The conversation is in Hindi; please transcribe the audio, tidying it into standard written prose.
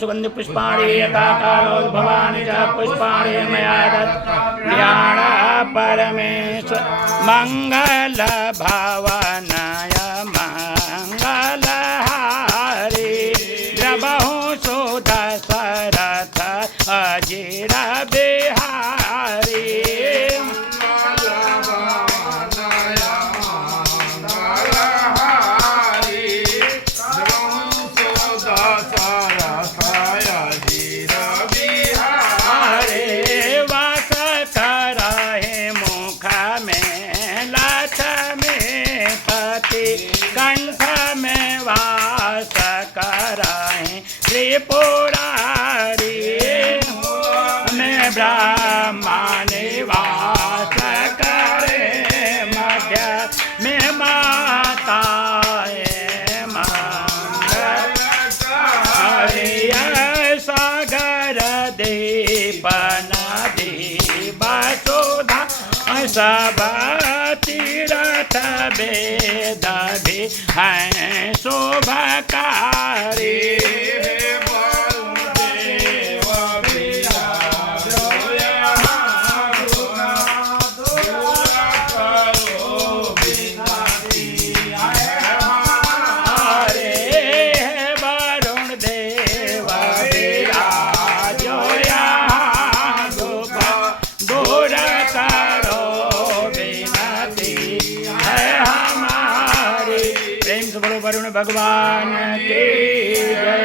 सुगंधि पुष्पाणि यथा कालोद्भवानि च पुष्पाणि मया दत्तानि परमेश्वर मंगल भवनाय मंगलहारी द्रवहु सुदशरथ अजिर बिहारी कंठ में वास कराए त्रिपुरारी में ब्रह्मा निवास करे मध्य में माताए मंगल सागर दीपन दीप सुधा सब तीरथ वेद भी हैं शुभकारी वरुण भगवान की जय।